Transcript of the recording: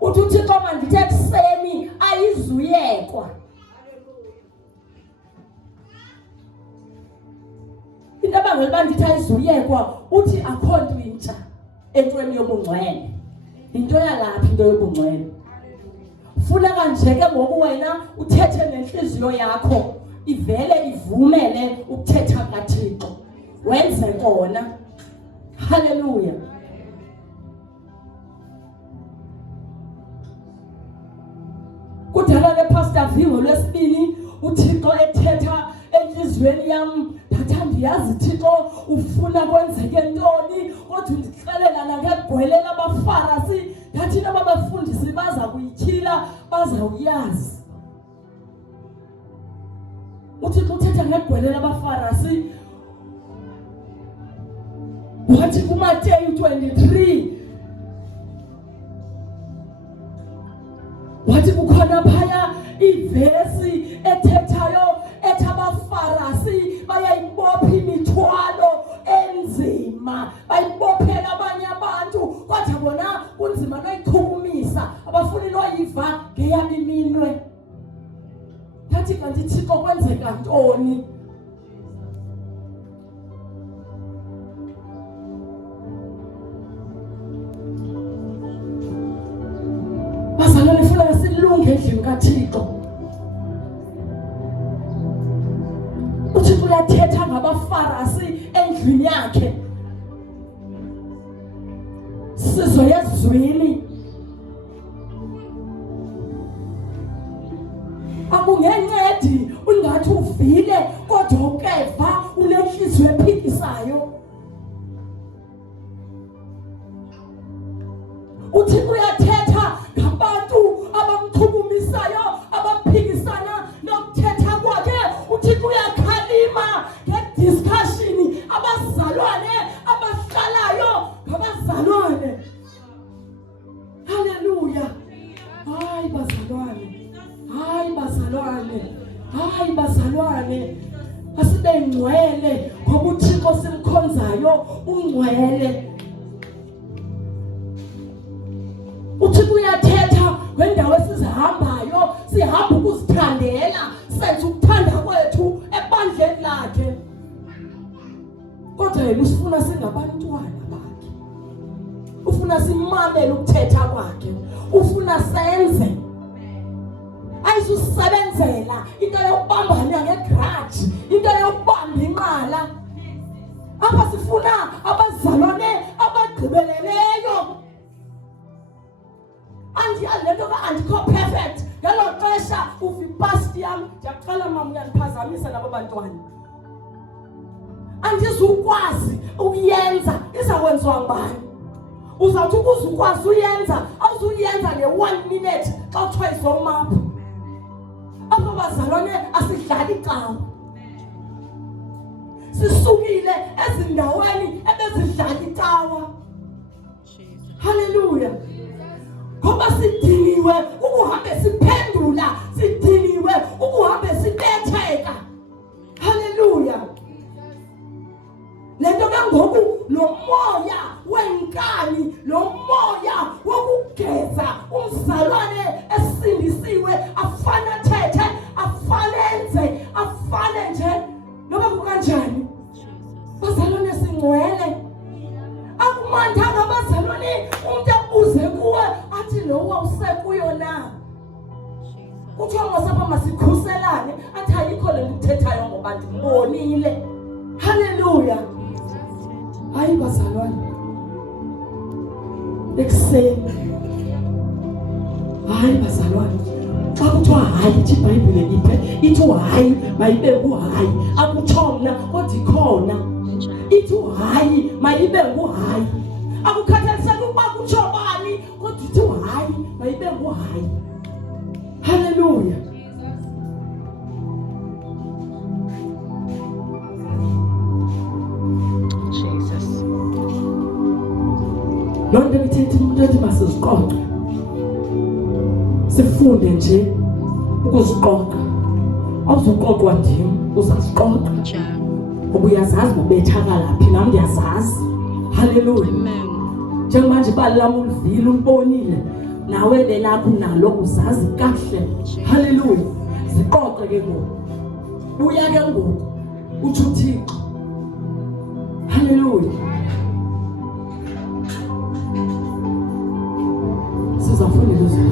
uthi uThixo mandithe ekuseni ayizuyekwa. Into abangela ndithi ayizuyekwa uthi akho nto intsha entweni yobungcwele. Into yalapha into yobungcwele. Funeka nje ke ngoku wena uthethe nenhliziyo yakho ivele ivumele ukuthetha kaThixo. Wenze kona. Hallelujah. Kudala ke Pastor Vivo lwesibini uThixo ethetha enhliziyweni yami thatha ndiyazi Thixo ufuna kwenzeke ntoni kodwa undixelela nangegwele labaFarisi ngathi nabo bafundisi baza kuyityhila bazawuyazi. uThixo uthetha ngegwele labaFarisi wathi kuMateyu 23 wathi kukhona phaya ivesi ethethayo ethi abaFarisi bayayibopha imithwalo enzima bayibophela abanye abantu kodwa bona kunzima noyichukumisa abafuni noyiva ngeyabo iminwe. Ngathi kanti Thixo kwenzeka ntoni? Bazalwane funeka silunge endlini kaThixo. uThixo uyathetha ngabaFarisi endlini yakhe. Sizoya ezweni. Akungencedi ungathi uvile kodwa ukeva unenhliziyo ephikisayo. uThixo uyathetha ngabantu abamchukumisayo abaphikisana nokuthetha kwakhe. uThixo uyakhalima ngediscussion abazalwane abahlalayo ngabazalwane. Hallelujah. Hayi bazalwane. Hayi bazalwane. Hayi bazalwane. Asibe ngcwele ngoba uThixo simkhonzayo ungcwele. uThixo uyathetha kwendawo esizihambayo sihamba ukuzithandela senze ukuthanda kwethu ebandleni lakhe. Kodwa yena usifuna singabantwana bakhe. Ufuna simamele ukuthetha kwakhe. Ufuna senze. Ayizusebenzela into yokubambana ngegrudge, into yokubamba inqala. Apha sifuna abazalwane abagqibeleleyo. Lento andikho perfect ngelo xesha ufipast yami ndiyaqala mama uyaniphazamisa nabo bantwana. Andizukwazi ukuyenza izakwenziwa ngubani? Uzawuthi ukuzukwazi uyenza awuzuyenza nge-1 minute xa kuthiwa izomapha. Apho bazalwane asidlali cawa. Sisukile ezindaweni ebezidlala icawa. Hallelujah. Ngoba sidiniwe ukuhambe siphendula, sidiniwe ukuhambe sibetheka. Hallelujah. Lento ke ngoku lo moya wenkani, lo moya wokugeza umzalwane esindisiwe afana thethe, afanenze, afane nje noba kukanjani. Bazalwane singcwele. Akumandanga bazalwane umuntu abuze kuwe athi lo wawusekuyo na. Kuthiwa ngosapha masikhuselane athi ayikho le ndithethayo ngoba ndibonile. Hallelujah. Hayi bazalwane. Ekuseni. Hayi bazalwane. Xa kuthiwa hayi ithi iBhayibhile ithi hayi mayibe kuhayi. Akutsho mna kodwa ikhona. Ithi hayi mayibe nguhayi. Akukhathaliseki ukuba kutsho bani kodwa ithi hayi mayibe nguhayi. Hallelujah. Jesus. Loo nto ithetha umuntu ethi masiziqoqe. Sifunde nje ukuziqoqa. Awuzuqoqwa ndim uzaziqoqa. Ngoba uyazazi ubethakala phi nami ndiyazazi. Hallelujah. Amen. Njengoba nje balami ulivile umbonile nawe lelakho nalo uzazi kahle. Hallelujah. Ziqoqe ke ngoku. Buya ke ngoku uthi uThixo. Hallelujah. Sizafuna ukuze